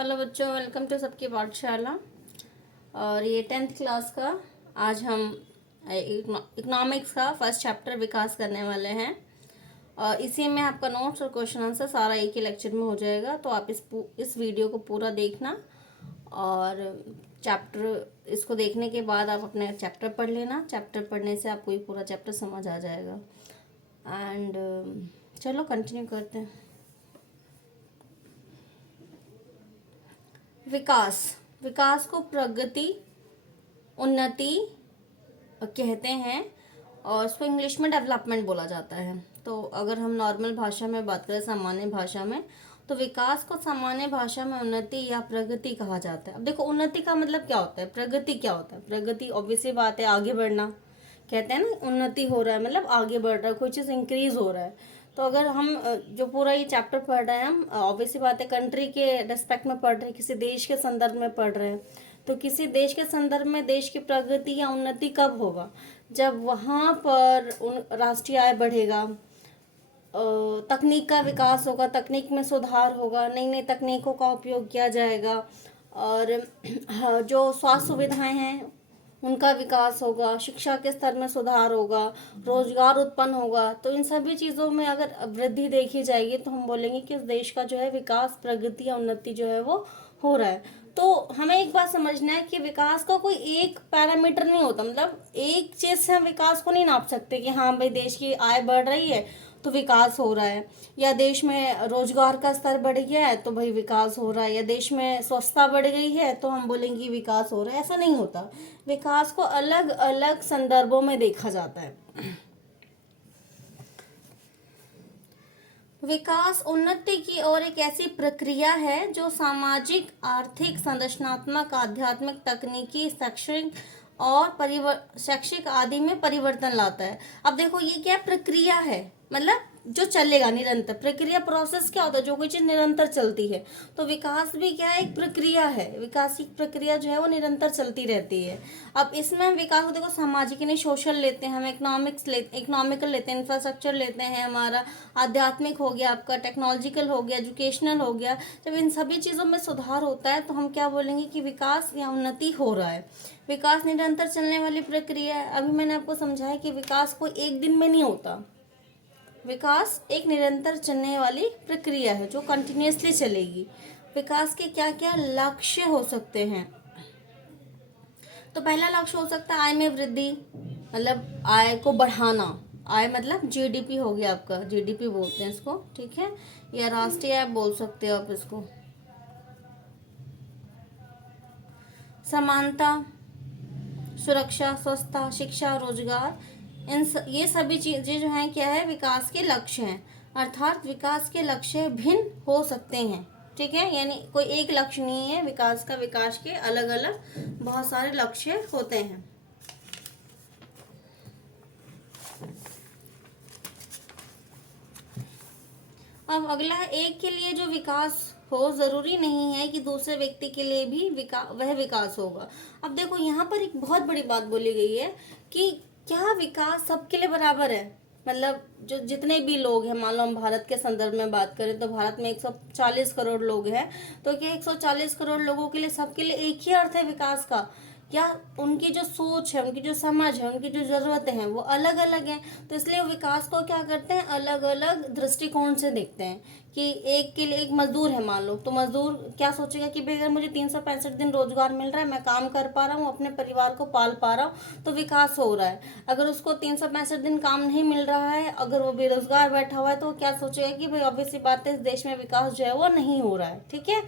Hello बच्चों, welcome to सबकी पाठशाला। और ये 10th क्लास का आज हम इकोनॉमिक्स का फर्स्ट चैप्टर विकास करने वाले हैं। और इसी में आपका नोट्स और क्वेश्चन आंसर सारा एक ही लेक्चर में हो जाएगा, तो आप इस वीडियो को पूरा देखना। और चैप्टर इसको देखने के बाद आप अपने चैप्टर पढ़ लेना। चैप्टर पढ़ने से आपको ये पूरा चैप्टर समझ आ जाएगा। एंड चलो कंटिन्यू करते हैं। विकास विकास को प्रगति, उन्नति कहते हैं और उसको इंग्लिश में डेवलपमेंट बोला जाता है। तो अगर हम नॉर्मल भाषा में बात करें, सामान्य भाषा में, तो विकास को सामान्य भाषा में उन्नति या प्रगति कहा जाता है। अब देखो, उन्नति का मतलब क्या होता है, प्रगति क्या होता है। प्रगति ऑब्वियसली बात है, आगे बढ़ना। कहते हैं ना, उन्नति हो रहा है मतलब आगे बढ़ रहा है, कोई चीज़ इंक्रीज हो रहा है। तो अगर हम जो पूरा ये चैप्टर पढ़ रहे हैं, हम ऑब्वियसली बात है कंट्री के रेस्पेक्ट में पढ़ रहे हैं, किसी देश के संदर्भ में पढ़ रहे हैं। तो किसी देश के संदर्भ में देश की प्रगति या उन्नति कब होगा, जब वहाँ पर राष्ट्रीय आय बढ़ेगा, तकनीक का विकास होगा, तकनीक में सुधार होगा, नई नई तकनीकों का उपयोग किया जाएगा, और जो स्वास्थ्य सुविधाएं हैं उनका विकास होगा, शिक्षा के स्तर में सुधार होगा, रोजगार उत्पन्न होगा। तो इन सभी चीज़ों में अगर वृद्धि देखी जाएगी तो हम बोलेंगे कि उस देश का जो है विकास, प्रगति या उन्नति जो है वो हो रहा है। तो हमें एक बात समझना है कि विकास का कोई एक पैरामीटर नहीं होता, मतलब एक चीज़ से हम विकास को नहीं नाप सकते कि हाँ भाई देश की आय बढ़ रही है तो विकास हो रहा है, या देश में रोजगार का स्तर बढ़ गया है तो भाई विकास हो रहा है, या देश में स्वच्छता बढ़ गई है तो हम बोलेंगे विकास हो रहा है। ऐसा नहीं होता। विकास को अलग अलग संदर्भों में देखा जाता है। विकास उन्नति की ओर एक ऐसी प्रक्रिया है जो सामाजिक, आर्थिक, संरचनात्मक, आध्यात्मिक, तकनीकी, शैक्षणिक और शैक्षिक आदि में परिवर्तन लाता है। अब देखो, ये क्या प्रक्रिया है, मतलब जो चलेगा निरंतर। प्रक्रिया, प्रोसेस क्या होता है, जो कोई चीज निरंतर चलती है। तो विकास भी क्या है, एक प्रक्रिया है। विकास की प्रक्रिया जो है वो निरंतर चलती रहती है। अब इसमें हम विकास को देखो सामाजिक यानी सोशल लेते हैं, हम इकोनॉमिकल लेते हैं, इंफ्रास्ट्रक्चर लेते हैं, हमारा आध्यात्मिक हो गया, आपका टेक्नोलॉजिकल हो गया, एजुकेशनल हो गया। जब इन सभी चीज़ों में सुधार होता है तो हम क्या बोलेंगे कि विकास या उन्नति हो रहा है। विकास निरंतर चलने वाली प्रक्रिया है। अभी मैंने आपको समझाया कि विकास कोई एक दिन में नहीं होता। विकास एक निरंतर चलने वाली प्रक्रिया है जो कंटिन्यूसली चलेगी। विकास के क्या क्या लक्ष्य हो सकते हैं। तो पहला लक्ष्य हो सकता है आय में वृद्धि, मतलब आय को बढ़ाना। आय मतलब जीडीपी हो गया आपका, जीडीपी बोलते हैं इसको, ठीक है, या राष्ट्रीय आय बोल सकते हो आप इसको। समानता, सुरक्षा, स्वच्छता, शिक्षा, रोजगार, ये सभी चीजें जो हैं क्या है, विकास के लक्ष्य हैं। अर्थात विकास के लक्ष्य भिन्न हो सकते हैं, ठीक है, यानी कोई एक लक्ष्य नहीं है विकास का। विकास के अलग अलग बहुत सारे लक्ष्य होते हैं। अब अगला है, एक के लिए जो विकास हो जरूरी नहीं है कि दूसरे व्यक्ति के लिए भी वह विकास होगा। अब देखो, यहाँ पर एक बहुत बड़ी बात बोली गई है कि क्या विकास सबके लिए बराबर है। मतलब जो जितने भी लोग हैं, मान लो हम भारत के संदर्भ में बात करें तो भारत में 140 करोड़ लोग हैं। तो क्या 140 करोड़ लोगों के लिए, सबके लिए एक ही अर्थ है विकास का, या उनकी जो सोच है, उनकी जो समझ है, उनकी जो ज़रूरतें हैं वो अलग अलग हैं। तो इसलिए विकास को क्या करते हैं, अलग अलग दृष्टिकोण से देखते हैं। कि एक के लिए, एक मजदूर है मान लो, तो मजदूर क्या सोचेगा कि भाई अगर मुझे 365 दिन रोजगार मिल रहा है, मैं काम कर पा रहा हूँ, अपने परिवार को पाल पा रहा हूँ, तो विकास हो रहा है। अगर उसको 365 दिन काम नहीं मिल रहा है, अगर वो बेरोजगार बैठा हुआ है, तो वो क्या सोचेगा कि भाई ऑब्वियसली बात है, इस देश में विकास जो है वो नहीं हो रहा है, ठीक है।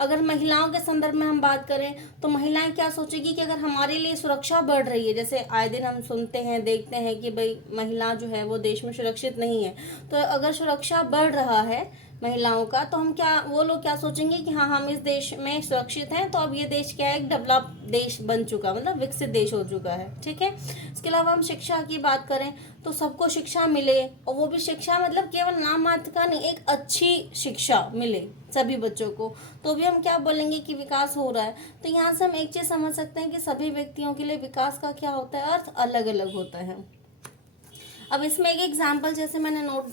अगर महिलाओं के संदर्भ में हम बात करें तो महिलाएं क्या सोचेगी कि अगर हमारे लिए सुरक्षा बढ़ रही है, जैसे आए दिन हम सुनते हैं, देखते हैं कि भाई महिला जो है वो देश में सुरक्षित नहीं है, तो अगर सुरक्षा बढ़ रहा है महिलाओं का, तो हम क्या, वो लोग क्या सोचेंगे कि हाँ, हम इस देश में सुरक्षित हैं, तो अब ये देश क्या है, एक डेवलप देश बन चुका, मतलब विकसित देश हो चुका है, ठीक है। इसके अलावा हम शिक्षा की बात करें तो सबको शिक्षा मिले, और वो भी शिक्षा मतलब केवल नाम मात्र का नहीं, एक अच्छी शिक्षा मिले सभी बच्चों को, तो भी हम क्या बोलेंगे कि विकास हो रहा है। तो यहाँ से हम एक चीज़ समझ सकते हैं कि सभी व्यक्तियों के लिए विकास का क्या होता है, अर्थ अलग अलग होता है। अब इसमें एक एग्जाम्पल जैसे मैंने नोट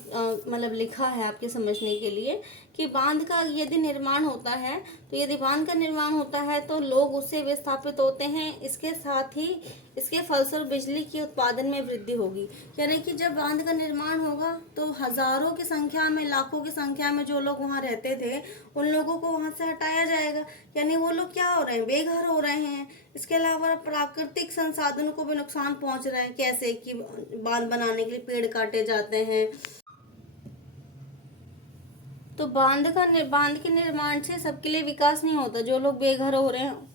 मतलब लिखा है आपके समझने के लिए कि बांध का यदि निर्माण होता है, तो यदि बांध का निर्माण होता है तो लोग उससे विस्थापित होते हैं, इसके साथ ही इसके फलस्वरूप बिजली के उत्पादन में वृद्धि होगी। यानी कि जब बांध का निर्माण होगा तो हजारों की संख्या में, लाखों की संख्या में जो लोग वहाँ रहते थे उन लोगों को वहाँ से हटाया जाएगा। यानी वो लोग क्या हो रहे हैं, बेघर हो रहे हैं। इसके अलावा प्राकृतिक संसाधनों को भी नुकसान पहुंच रहा है। कैसे कि बांध बनाने के लिए पेड़ काटे जाते हैं। तो बांध के निर्माण से सबके लिए विकास नहीं होता। जो लोग बेघर हो रहे हैं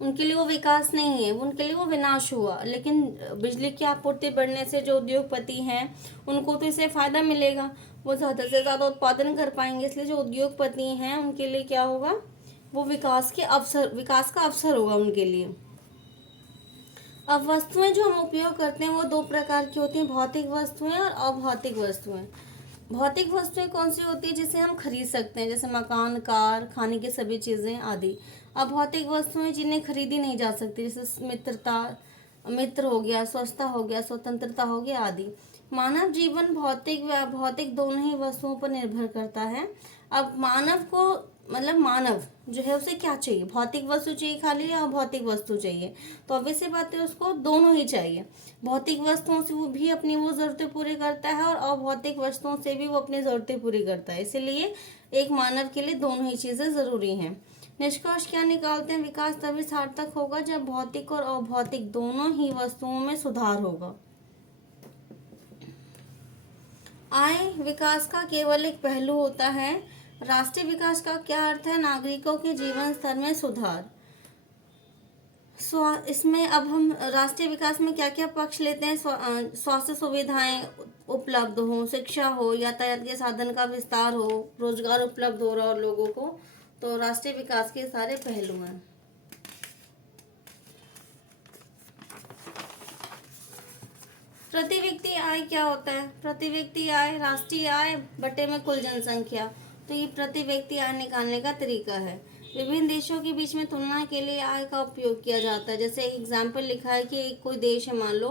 उनके लिए वो विकास नहीं है, उनके लिए वो विनाश हुआ। लेकिन बिजली की आपूर्ति बढ़ने से जो उद्योगपति हैं उनको तो इससे फायदा मिलेगा, वो ज़्यादा से ज़्यादा उत्पादन कर पाएंगे। इसलिए जो उद्योगपति हैं उनके लिए क्या होगा, वो विकास का अवसर होगा उनके लिए। अब वस्तुएं जो हम उपयोग करते हैं वो दो प्रकार की होती हैं, भौतिक वस्तुएं और अभौतिक वस्तुएं। भौतिक वस्तुएं कौन सी होती है, जिसे हम खरीद सकते हैं, जैसे मकान, कार, खाने की सभी चीज़ें आदि। अभौतिक वस्तुएं जिन्हें खरीदी नहीं जा सकती, जैसे मित्र हो गया, स्वच्छता हो गया, स्वतंत्रता हो गया आदि। मानव जीवन भौतिक व अभौतिक दोनों ही वस्तुओं पर निर्भर करता है। अब मानव को मतलब मानव जो है उसे क्या चाहिए, भौतिक वस्तु चाहिए खाली या अभौतिक वस्तु चाहिए? तो ऑब्वियस सी बात है, उसको दोनों ही चाहिए। भौतिक वस्तुओं से वो भी अपनी वो ज़रूरतें पूरी करता है और अभौतिक वस्तुओं से भी वो अपनी ज़रूरतें पूरी करता है। इसीलिए एक मानव के लिए दोनों ही चीज़ें ज़रूरी हैं। निष्कर्ष क्या निकालते हैं, विकास तभी सार्थक होगा जब भौतिक और अभौतिक दोनों ही वस्तुओं में सुधार होगा। आय विकास का केवल एक पहलू होता है। राष्ट्रीय विकास का क्या अर्थ है, नागरिकों के जीवन स्तर में सुधार। इसमें अब हम राष्ट्रीय विकास में क्या क्या पक्ष लेते हैं, स्वास्थ्य सुविधाएं उपलब्ध हो, शिक्षा हो, यातायात के साधन का विस्तार हो, रोजगार उपलब्ध हो रहा हो लोगों को। तो राष्ट्रीय विकास के सारे पहलू हैं। प्रति व्यक्ति आय क्या होता है, प्रति व्यक्ति आय राष्ट्रीय आय बटे में कुल जनसंख्या। तो ये प्रति व्यक्ति आय निकालने का तरीका है। विभिन्न देशों के बीच में तुलना के लिए आय का उपयोग किया जाता है। जैसे एक एग्जाम्पल लिखा है कि कोई देश है, मान लो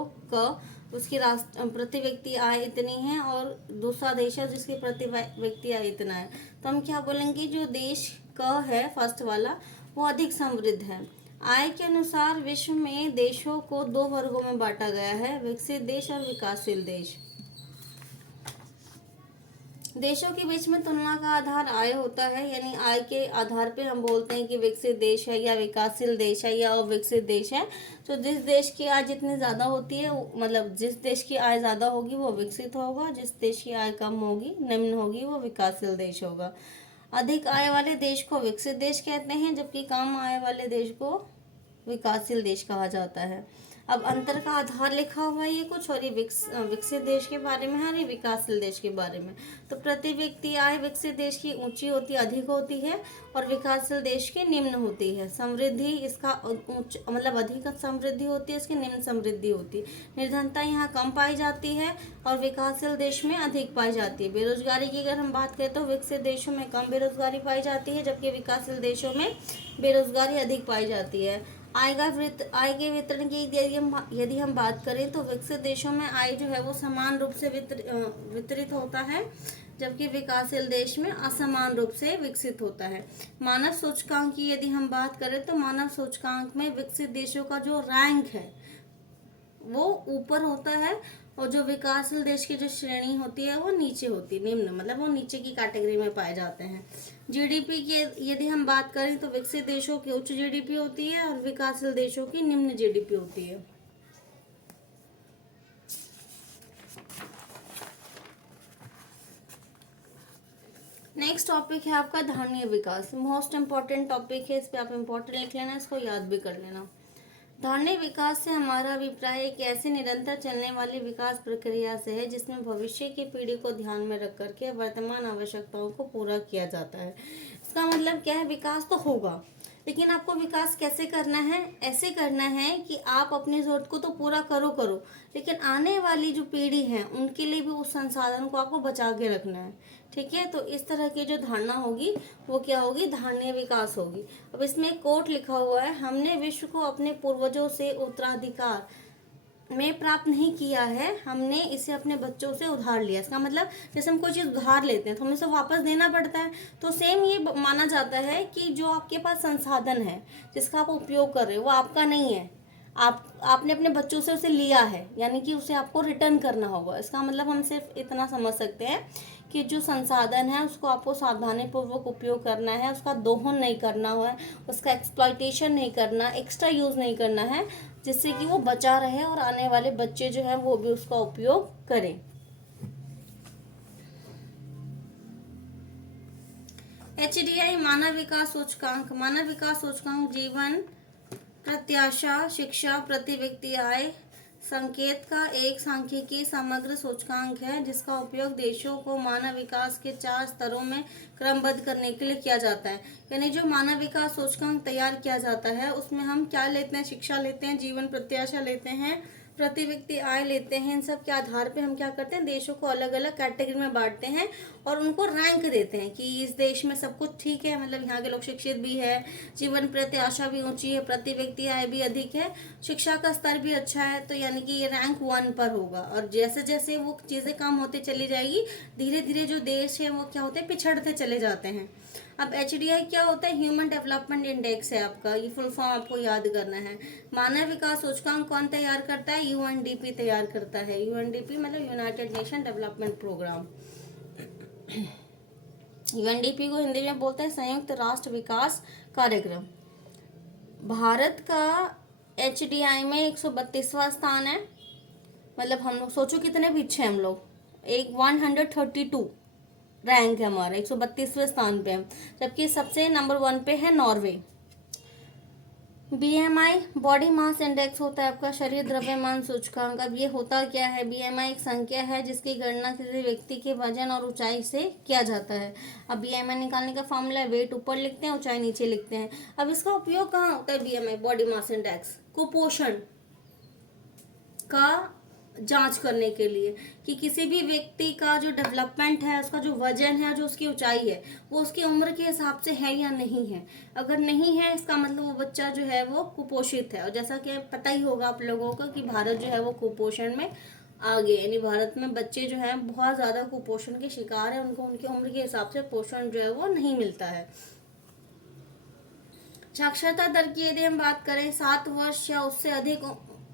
उसकी प्रति व्यक्ति आय इतनी है और दूसरा देश है जिसकी प्रति व्यक्ति आय इतना है। तो हम क्या बोलेंगे, जो देश है फर्स्ट वाला वो अधिक समृद्ध है। आय के अनुसार विश्व में देशों को दो वर्गों में बांटा गया है, विकसित देश और विकासशील देश। देशों के बीच में तुलना का आधार आय होता है। यानी आय के आधार पे हम बोलते हैं कि विकसित देश है या विकासशील देश है या अविकसित देश है। तो जिस देश की आय जितनी ज़्यादा होती है, मतलब जिस देश की आय ज़्यादा होगी वो विकसित होगा, जिस देश की आय कम होगी, निम्न होगी, वो विकासशील देश होगा। अधिक आय वाले देश को विकसित देश कहते हैं, जबकि कम आय वाले देश को विकासशील देश कहा जाता है। अब अंतर का आधार लिखा हुआ है ये कुछ, और ये विकसित देश के बारे में है और ये विकासशील देश के बारे में। तो प्रति व्यक्ति आय विकसित देश की ऊंची होती, अधिक होती है, और विकासशील देश की निम्न होती है। समृद्धि इसका मतलब अधिक समृद्धि होती है, इसकी निम्न समृद्धि होती है। निर्धनता यहाँ कम पाई जाती है और विकासशील देश में अधिक पाई जाती है। बेरोजगारी की अगर हम बात करें तो विकसित देशों में कम बेरोजगारी पाई जाती है, जबकि विकासशील देशों में बेरोजगारी अधिक पाई जाती है। आय के वितरण की यदि हम बात करें तो विकसित देशों में आय जो है वो समान रूप से वितरित होता है, जबकि विकासशील देश में असमान रूप से विकसित होता है। मानव सूचकांक की यदि हम बात करें तो मानव सूचकांक में विकसित देशों का जो रैंक है वो ऊपर होता है, और जो विकासशील देश की जो श्रेणी होती है वो नीचे होती है, निम्न, मतलब वो नीचे की कैटेगरी में पाए जाते हैं। जीडीपी की यदि हम बात करें तो विकसित देशों की उच्च जीडीपी होती है और विकासशील देशों की निम्न जीडीपी होती है। नेक्स्ट टॉपिक है आपका धारणीय विकास। मोस्ट इम्पॉर्टेंट टॉपिक है, इस पे आप इम्पोर्टेंट लिख लेना, इसको याद भी कर लेना। धारणीय विकास से हमारा अभिप्राय एक ऐसी निरंतर चलने वाली विकास प्रक्रिया से है जिसमें भविष्य की पीढ़ी को ध्यान में रख करके वर्तमान आवश्यकताओं को पूरा किया जाता है। इसका मतलब क्या है, विकास तो होगा, लेकिन आपको विकास कैसे करना है, ऐसे करना है कि आप अपनी जरूरत को तो पूरा करो, लेकिन आने वाली जो पीढ़ी है उनके लिए भी उस संसाधन को आपको बचा के रखना है। ठीक है, तो इस तरह की जो धारणा होगी वो क्या होगी, धारणीय विकास होगी। अब इसमें एक कोट लिखा हुआ है, हमने विश्व को अपने पूर्वजों से उत्तराधिकार में प्राप्त नहीं किया है, हमने इसे अपने बच्चों से उधार लिया। इसका मतलब जैसे हम कोई चीज़ उधार लेते हैं तो हमें उसे वापस देना पड़ता है। तो सेम ये माना जाता है कि जो आपके पास संसाधन है जिसका आप उपयोग कर रहे हो वो आपका नहीं है, आपने अपने बच्चों से उसे लिया है, यानी कि उसे आपको रिटर्न करना होगा। इसका मतलब हम सिर्फ इतना समझ सकते हैं कि जो संसाधन है उसको आपको सावधानी पूर्वक उपयोग करना है, उसका दोहन नहीं करना है, उसका एक्सप्लॉयटेशन नहीं करना, एक्स्ट्रा यूज़ नहीं करना है, जिससे कि वो बचा रहे और आने वाले बच्चे जो है वो भी उसका उपयोग करें। HDI मानव विकास सूचकांक। मानव विकास सूचकांक जीवन प्रत्याशा, शिक्षा, प्रति व्यक्ति आय, संकेत का एक सांख्यिकी समग्र सूचकांक है जिसका उपयोग देशों को मानव विकास के 4 स्तरों में क्रमबद्ध करने के लिए किया जाता है। यानी जो मानव विकास सूचकांक तैयार किया जाता है उसमें हम क्या लेते हैं, शिक्षा लेते हैं, जीवन प्रत्याशा लेते हैं, प्रति व्यक्ति आय लेते हैं। इन सब के आधार पे हम क्या करते हैं, देशों को अलग अलग कैटेगरी में बांटते हैं और उनको रैंक देते हैं कि इस देश में सब कुछ ठीक है, मतलब यहाँ के लोग शिक्षित भी है, जीवन प्रत्याशा भी ऊंची है, प्रति व्यक्ति आय भी अधिक है, शिक्षा का स्तर भी अच्छा है, तो यानी कि ये रैंक 1 पर होगा। और जैसे जैसे वो चीज़ें कम होते चली जाएगी, धीरे धीरे जो देश है वो क्या होते हैं, पिछड़ते चले जाते हैं। अब HDI क्या होता है, ह्यूमन डेवलपमेंट इंडेक्स है आपका, ये फुल फॉर्म आपको याद करना है। मानव विकास सूचकांक कौन तैयार करता है, UNDP तैयार करता है। UNDP मतलब united nation development programme. UNDP को हिंदी में बोलते हैं संयुक्त राष्ट्र विकास कार्यक्रम। भारत का HDI में 132वां स्थान है, मतलब हम लोग सोचो कितने पीछे हम लोग, 132 रैंक है हमारा, 132वें स्थान पे है, जबकि सबसे नंबर 1 पे है Norway. BMI body mass index होता है आपका, शरीर द्रव्यमान सूचकांक। अब ये होता क्या है, BMI एक संख्या है जिसकी गणना किसी व्यक्ति के वजन और ऊंचाई से किया जाता है। अब BMI निकालने का फॉर्मूला है, वेट ऊपर लिखते हैं, ऊंचाई नीचे लिखते हैं। अब इसका उपयोग कहाँ होता है, BMI बॉडी मास इंडेक्स, कुपोषण का जांच करने के लिए कि किसी भी व्यक्ति का जो डेवलपमेंट है, उसका जो वजन है, जो उसकी ऊंचाई है, वो उसकी उम्र के हिसाब से है या नहीं है। अगर नहीं है इसका मतलब वो बच्चा जो है वो कुपोषित है। और जैसा कि पता ही होगा आप लोगों को कि भारत जो है वो कुपोषण में आगे, यानी भारत में बच्चे जो हैं बहुत ज़्यादा कुपोषण के शिकार है, उनको उनकी उम्र के हिसाब से पोषण जो है वो नहीं मिलता है। साक्षरता दर की यदि हम बात करें, 7 वर्ष या उससे अधिक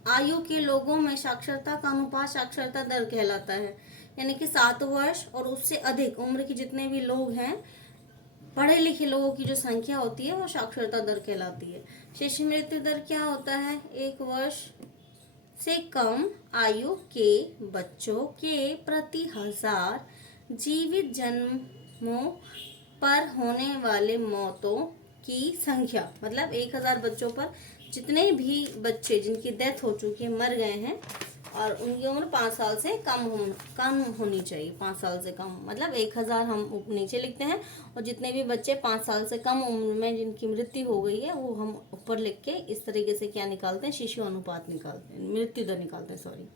आयु के लोगों में साक्षरता का अनुपात साक्षरता दर कहलाता है। यानी कि 7 वर्ष और उससे अधिक उम्र के जितने भी लोग हैं, पढ़े लिखे लोगों की जो संख्या होती है वो साक्षरता दर कहलाती है। शिशु मृत्यु दर क्या होता है, 1 वर्ष से कम आयु के बच्चों के प्रति 1000 जीवित जन्मों पर होने वाले मौतों की संख्या, मतलब 1000 बच्चों पर जितने भी बच्चे जिनकी डेथ हो चुकी है, मर गए हैं, और उनकी उम्र 5 साल से कम होनी चाहिए। 5 साल से कम मतलब 1000 हम नीचे लिखते हैं, और जितने भी बच्चे 5 साल से कम उम्र में जिनकी मृत्यु हो गई है वो हम ऊपर लिख के इस तरीके से क्या निकालते हैं, शिशु अनुपात निकालते हैं, मृत्यु दर निकालते हैं, सॉरी।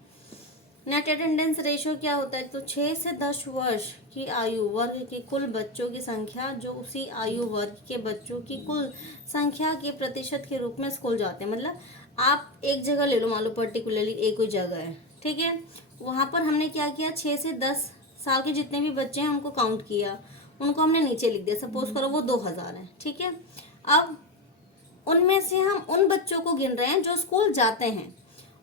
नेट अटेंडेंस रेशियो क्या होता है, तो 6 से 10 वर्ष की आयु वर्ग के कुल बच्चों की संख्या जो उसी आयु वर्ग के बच्चों की कुल संख्या के प्रतिशत के रूप में स्कूल जाते हैं। मतलब आप एक जगह ले लो, मान लो पर्टिकुलरली एक कोई जगह है, ठीक है, वहाँ पर हमने क्या किया, 6 से 10 साल के जितने भी बच्चे हैं उनको काउंट किया, उनको हमने नीचे लिख दिया, सपोज करो वो 2000 है, ठीक है। अब उनमें से हम उन बच्चों को गिन रहे हैं जो स्कूल जाते हैं,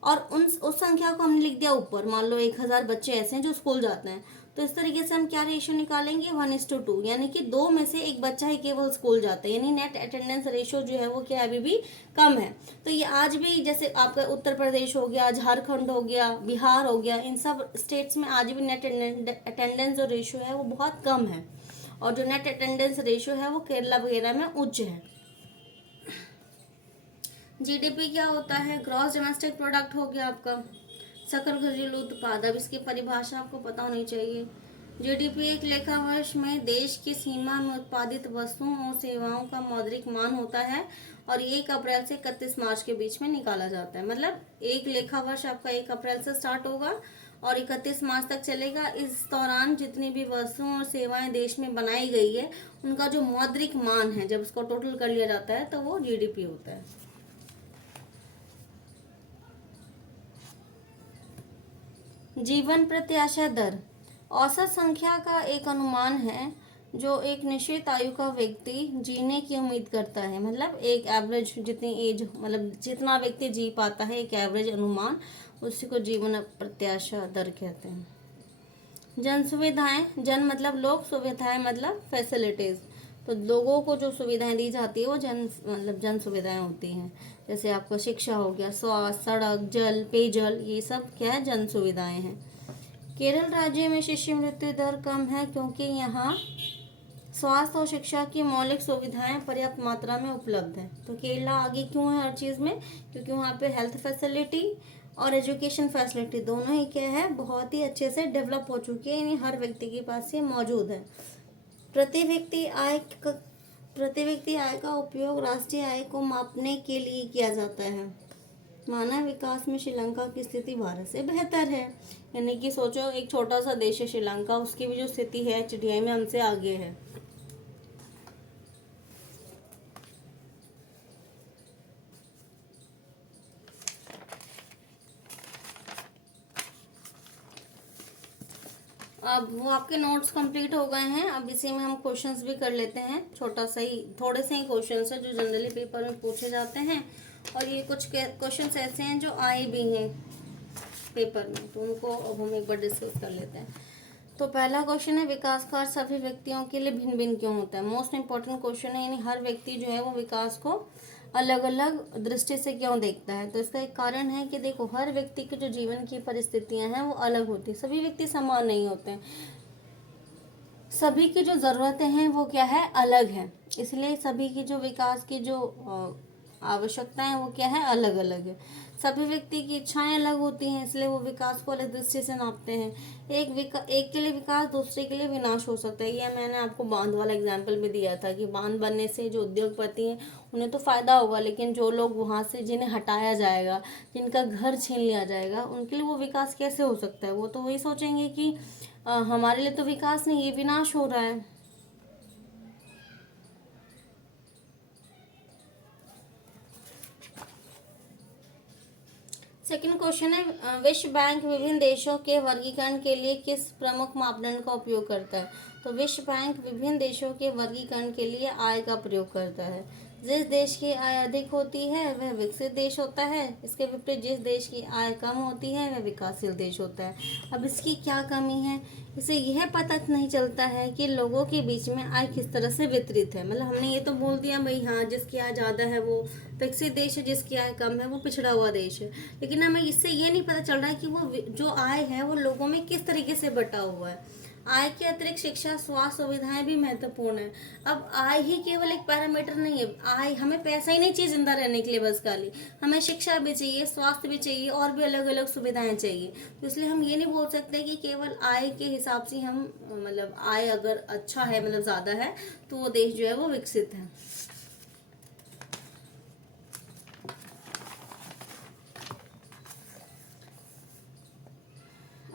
और उस संख्या को हमने लिख दिया ऊपर, मान लो 1000 बच्चे ऐसे हैं जो स्कूल जाते हैं, तो इस तरीके से हम क्या रेशियो निकालेंगे, 1:2, यानी कि 2 में से एक बच्चा ही केवल स्कूल जाता है, यानी नेट अटेंडेंस रेशियो जो है वो क्या अभी भी कम है। तो ये आज भी जैसे आपका उत्तर प्रदेश हो गया, झारखंड हो गया, बिहार हो गया, इन सब स्टेट्स में आज भी नेट अटेंडेंस जो रेशियो है वो बहुत कम है, और जो नेट अटेंडेंस रेशियो है वो केरला वगैरह में उच्च है। GDP क्या होता है, ग्रॉस डोमेस्टिक प्रोडक्ट हो गया आपका, सकल घरेलू उत्पाद। अब इसकी परिभाषा आपको पता होनी चाहिए। GDP एक लेखा वर्ष में देश की सीमा में उत्पादित वस्तुओं और सेवाओं का मौद्रिक मान होता है, और 1 अप्रैल से 31 मार्च के बीच में निकाला जाता है। मतलब एक लेखा वर्ष आपका 1 अप्रैल से स्टार्ट होगा और 31 मार्च तक चलेगा। इस दौरान जितनी भी वस्तुओं और सेवाएं देश में बनाई गई है उनका जो मौद्रिक मान है, जब उसको टोटल कर लिया जाता है तो वो GDP होता है। जीवन प्रत्याशा दर औसत संख्या का एक अनुमान है जो एक निश्चित आयु का व्यक्ति जीने की उम्मीद करता है। मतलब एक एवरेज जितनी एज, मतलब जितना व्यक्ति जी पाता है, एक एवरेज अनुमान, उसी को जीवन प्रत्याशा दर कहते हैं। जन सुविधाएं, जन मतलब लोग, सुविधाएं मतलब फैसिलिटीज। तो लोगों को जो सुविधाएं दी जाती है वो जन सुविधाएं होती हैं। जैसे आपको शिक्षा हो गया, स्वास्थ्य, सड़क, जल, पेयजल, ये सब क्या है, जन सुविधाएं हैं। केरल राज्य में शिशु मृत्यु दर कम है क्योंकि यहाँ स्वास्थ्य और शिक्षा की मौलिक सुविधाएं पर्याप्त मात्रा में उपलब्ध है। तो केरला आगे क्यों है हर चीज़ में? क्योंकि वहाँ पे हेल्थ फैसिलिटी और एजुकेशन फैसिलिटी दोनों ही क्या है, बहुत ही अच्छे से डेवलप हो चुकी है, यानी हर व्यक्ति के पास ये मौजूद है। प्रति व्यक्ति आय का उपयोग राष्ट्रीय आय को मापने के लिए किया जाता है। मानव विकास में श्रीलंका की स्थिति भारत से बेहतर है। यानी कि सोचो, एक छोटा सा देश है श्रीलंका, उसकी भी जो स्थिति है एचडीआई में हमसे आगे है। अब वो आपके नोट्स कंप्लीट हो गए हैं। अब इसी में हम क्वेश्चंस भी कर लेते हैं। छोटा सा ही, थोड़े से ही क्वेश्चंस हैं जो जनरली पेपर में पूछे जाते हैं, और ये कुछ क्वेश्चंस ऐसे हैं जो आए भी हैं पेपर में, तो उनको अब हम एक बार डिस्कस कर लेते हैं। तो पहला क्वेश्चन है, विकास का अर्थ सभी व्यक्तियों के लिए भिन्न भिन्न क्यों होता है? मोस्ट इंपॉर्टेंट क्वेश्चन है, यानी हर व्यक्ति जो है वो विकास को अलग अलग दृष्टि से क्यों देखता है? तो इसका एक कारण है कि देखो, हर व्यक्ति के जो जीवन की परिस्थितियां हैं वो अलग होती है, सभी व्यक्ति समान नहीं होते हैं, सभी की जो ज़रूरतें हैं वो क्या है, अलग है। इसलिए सभी की जो विकास की जो आवश्यकताएं वो क्या है, अलग अलग है। सभी व्यक्ति की इच्छाएं अलग होती हैं, इसलिए वो विकास को अलग दृष्टि से नापते हैं। एक के लिए विकास दूसरे के लिए विनाश हो सकता है। यह मैंने आपको बांध वाला एग्जाम्पल भी दिया था कि बांध बनने से जो उद्योगपति हैं उन्हें तो फ़ायदा होगा, लेकिन जो लोग वहाँ से जिन्हें हटाया जाएगा, जिनका घर छीन लिया जाएगा, उनके लिए वो विकास कैसे हो सकता है? वो तो वही सोचेंगे कि हमारे लिए तो विकास नहीं, ये विनाश हो रहा है। सेकंड क्वेश्चन है, विश्व बैंक विभिन्न देशों के वर्गीकरण के लिए किस प्रमुख मापदंड का उपयोग करता है? तो विश्व बैंक विभिन्न देशों के वर्गीकरण के लिए आय का प्रयोग करता है। जिस देश की आय अधिक होती है वह विकसित देश होता है। इसके विपरीत जिस देश की आय कम होती है वह विकासशील देश होता है। अब इसकी क्या कमी है? इसे यह पता नहीं चलता है कि लोगों के बीच में आय किस तरह से वितरित है। मतलब हमने ये तो बोल दिया भाई, हाँ, जिसकी आय ज़्यादा है वो विकसित देश है, जिसकी आय कम है वो पिछड़ा हुआ देश है, लेकिन हमें इससे ये नहीं पता चल रहा है कि वो जो आय है वो लोगों में किस तरीके से बटा हुआ है। आय के अतिरिक्त शिक्षा, स्वास्थ्य सुविधाएं भी महत्वपूर्ण है। अब आय ही केवल एक पैरामीटर नहीं है। आय, हमें पैसा ही नहीं चाहिए जिंदा रहने के लिए बस खाली, हमें शिक्षा भी चाहिए, स्वास्थ्य भी चाहिए, और भी अलग अलग सुविधाएं चाहिए। तो इसलिए हम ये नहीं बोल सकते कि केवल आय के हिसाब से हम, मतलब आय अगर अच्छा है, मतलब ज़्यादा है, तो वो देश जो है वो विकसित है।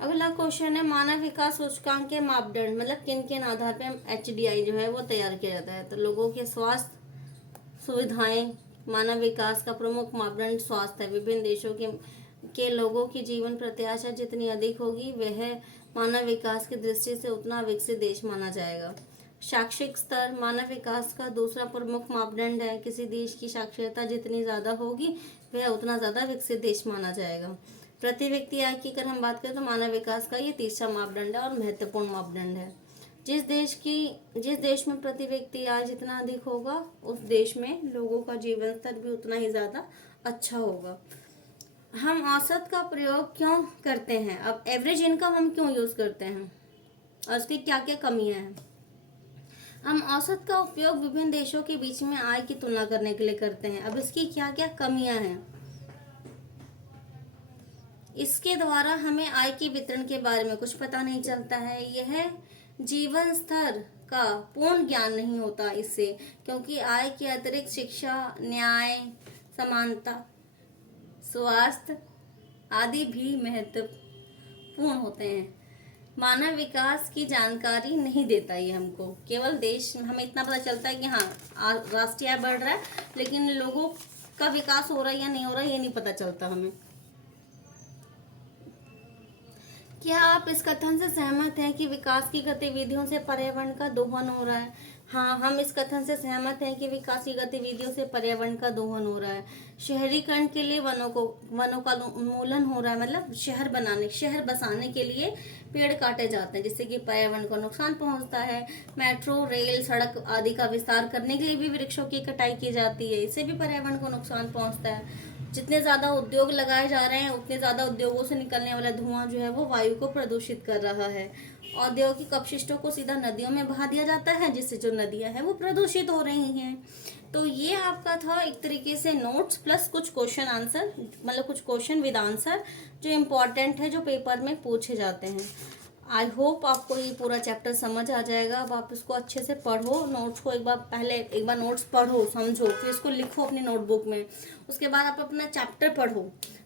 अगला क्वेश्चन है, मानव विकास सूचकांक के मापदंड, मतलब किन किन आधार पर एचडीआई जो है वो तैयार किया जाता है? तो लोगों के स्वास्थ्य सुविधाएं, मानव विकास का प्रमुख मापदंड स्वास्थ्य है। विभिन्न देशों के लोगों की जीवन प्रत्याशा जितनी अधिक होगी वह मानव विकास की दृष्टि से उतना विकसित देश माना जाएगा। शैक्षिक स्तर मानव विकास का दूसरा प्रमुख मापदंड है। किसी देश की साक्षरता जितनी ज़्यादा होगी वह उतना ज़्यादा विकसित देश माना जाएगा। प्रति व्यक्ति आय की अगर हम बात करें तो मानव विकास का ये तीसरा मापदंड है और महत्वपूर्ण मापदंड है। जिस देश में प्रति व्यक्ति आय जितना अधिक होगा उस देश में लोगों का जीवन स्तर भी उतना ही ज़्यादा अच्छा होगा। हम औसत का प्रयोग क्यों करते हैं? अब एवरेज इनकम हम क्यों यूज़ करते हैं और उसकी क्या क्या कमियां हैं? हम औसत का उपयोग विभिन्न देशों के बीच में आय की तुलना करने के लिए करते हैं। अब इसकी क्या क्या कमियां हैं? इसके द्वारा हमें आय के वितरण के बारे में कुछ पता नहीं चलता है। यह जीवन स्तर का पूर्ण ज्ञान नहीं होता इससे, क्योंकि आय के अतिरिक्त शिक्षा, न्याय, समानता, स्वास्थ्य आदि भी महत्वपूर्ण होते हैं। मानव विकास की जानकारी नहीं देता ये हमको। केवल देश, हमें इतना पता चलता है कि हाँ राष्ट्रीय आय बढ़ रहा है, लेकिन लोगों का विकास हो रहा है या नहीं हो रहा है ये नहीं पता चलता हमें। क्या आप इस कथन से सहमत हैं कि विकास की गतिविधियों से पर्यावरण का दोहन हो रहा है? हाँ, हम इस कथन से सहमत हैं कि विकास की गतिविधियों से पर्यावरण का दोहन हो रहा है। शहरीकरण के लिए वनों का उन्मूलन हो रहा है, मतलब शहर बसाने के लिए पेड़ काटे जाते हैं, जिससे कि पर्यावरण को नुकसान पहुंचता है। मेट्रो, रेल, सड़क आदि का विस्तार करने के लिए भी वृक्षों की कटाई की जाती है, इससे भी पर्यावरण को नुकसान पहुंचता है। जितने ज़्यादा उद्योग लगाए जा रहे हैं, उतने ज़्यादा उद्योगों से निकलने वाला धुआं जो है वो वायु को प्रदूषित कर रहा है। औद्योगिक अपशिष्टों को सीधा नदियों में बहा दिया जाता है, जिससे जो नदियां हैं वो प्रदूषित हो रही हैं। तो ये आपका था एक तरीके से नोट्स प्लस कुछ क्वेश्चन आंसर, मतलब कुछ क्वेश्चन विद आंसर जो इम्पोर्टेंट है, जो पेपर में पूछे जाते हैं। आई होप आपको ये पूरा चैप्टर समझ आ जाएगा। अब आप इसको अच्छे से पढ़ो, नोट्स को एक बार नोट्स पढ़ो, समझो, फिर इसको लिखो अपनी नोटबुक में। उसके बाद आप अपना चैप्टर पढ़ो,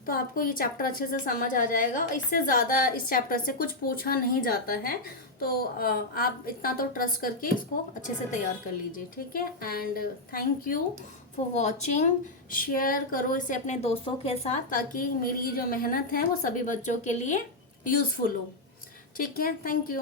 तो आपको ये चैप्टर अच्छे से समझ आ जाएगा। इससे ज़्यादा इस चैप्टर से कुछ पूछा नहीं जाता है, तो आप इतना तो ट्रस्ट करके इसको अच्छे से तैयार कर लीजिए, ठीक है। And thank you for watching. Share करो इसे अपने दोस्तों के साथ, ताकि मेरी जो मेहनत है वो सभी बच्चों के लिए यूज़फुल हो, ठीक है। Thank you.